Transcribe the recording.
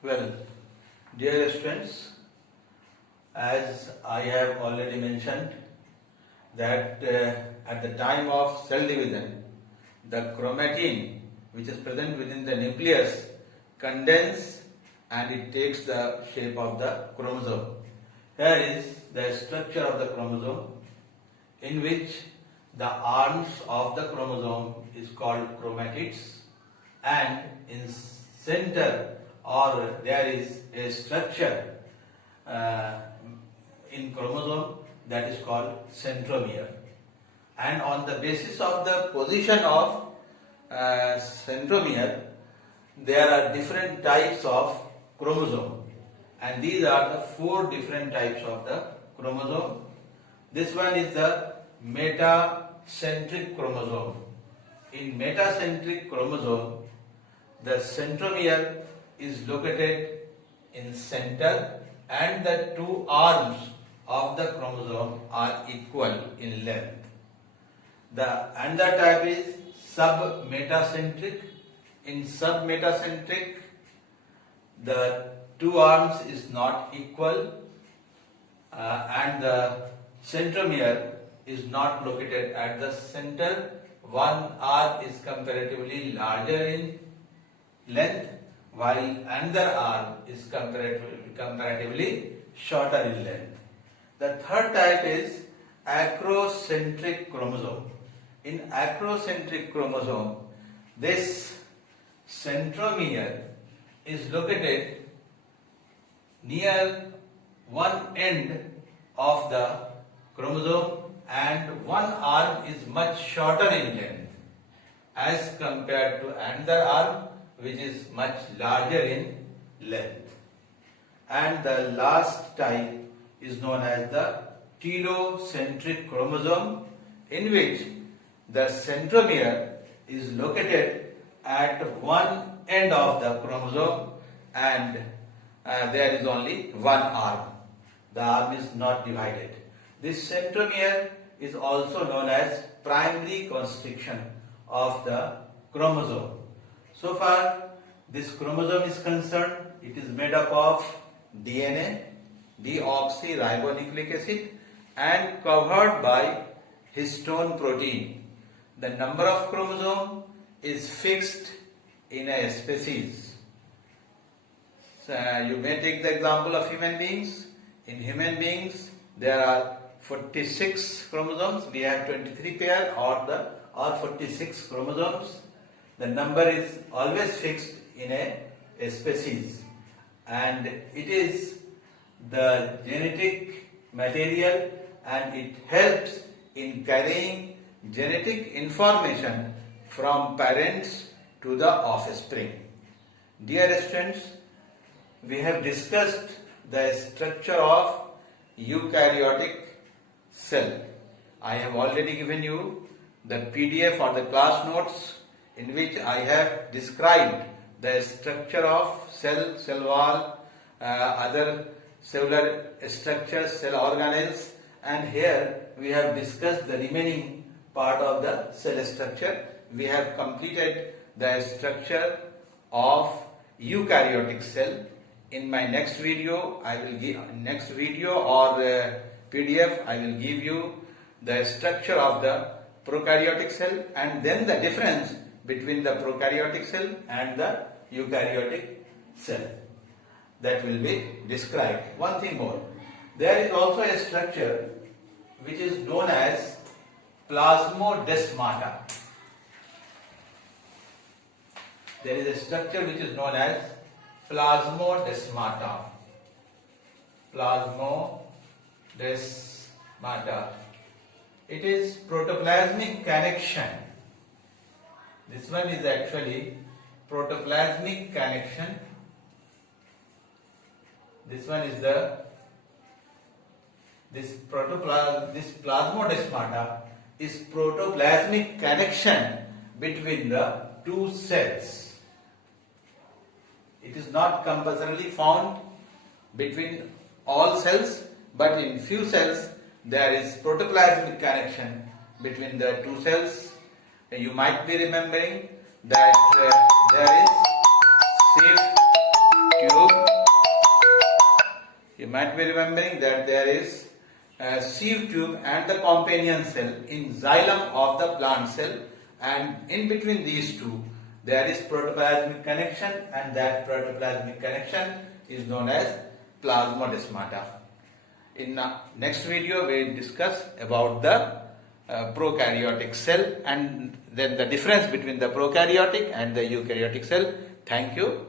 Well, dear students, as I have already mentioned that at the time of cell division, the chromatin which is present within the nucleus condenses and it takes the shape of the chromosome. Here is the structure of the chromosome, in which the arms of the chromosome is called chromatids, and in center or there is a structure in chromosome that is called centromere, and on the basis of the position of centromere there are different types of chromosome, and these are the 4 different types of the chromosome. This one is the metacentric chromosome. In metacentric chromosome, the centromere is located in center and the 2 arms of the chromosome are equal in length. The another type is submetacentric. In submetacentric, the 2 arms is not equal and the centromere is not located at the center. One arm is comparatively larger in length, while another arm is comparatively shorter in length. The third type is acrocentric chromosome. In acrocentric chromosome, this centromere is located near one end of the chromosome and one arm is much shorter in length as compared to another arm which is much larger in length. And the last type is known as the telocentric chromosome, in which the centromere is located at one end of the chromosome and there is only one arm. The arm is not divided. This centromere is also known as primary constriction of the chromosome. So far, this chromosome is concerned, it is made up of DNA, deoxyribonucleic acid, and covered by histone protein. The number of chromosome is fixed in a species. So, you may take the example of human beings. In human beings, there are 46 chromosomes. We have 23 pair or 46 chromosomes. The number is always fixed in a species, and it is the genetic material and it helps in carrying genetic information from parents to the offspring. Dear students, we have discussed the structure of eukaryotic cell. I have already given you the PDF or the class notes in which I have described the structure of cell, cell wall, other cellular structures, cell organelles, and here we have discussed the remaining part of the cell structure. We have completed the structure of eukaryotic cell. In my next video, I will give PDF. I will give you the structure of the prokaryotic cell and then the difference between the prokaryotic cell and the eukaryotic cell. That will be described. One thing more, there is also a structure which is known as plasmodesmata. There is a structure which is known as plasmodesmata. Plasmodesmata. It is protoplasmic connection. This one is actually protoplasmic connection. This one is this plasmodesmata is protoplasmic connection between the 2 cells. It is not compulsorily found between all cells, but in few cells there is protoplasmic connection between the 2 cells. You might be remembering that there is safe tube might be remembering that there is a sieve tube and the companion cell in xylem of the plant cell, and in between these two there is protoplasmic connection, and that protoplasmic connection is known as plasmodesmata. In the next video we will discuss about the prokaryotic cell and then the difference between the prokaryotic and the eukaryotic cell. Thank you.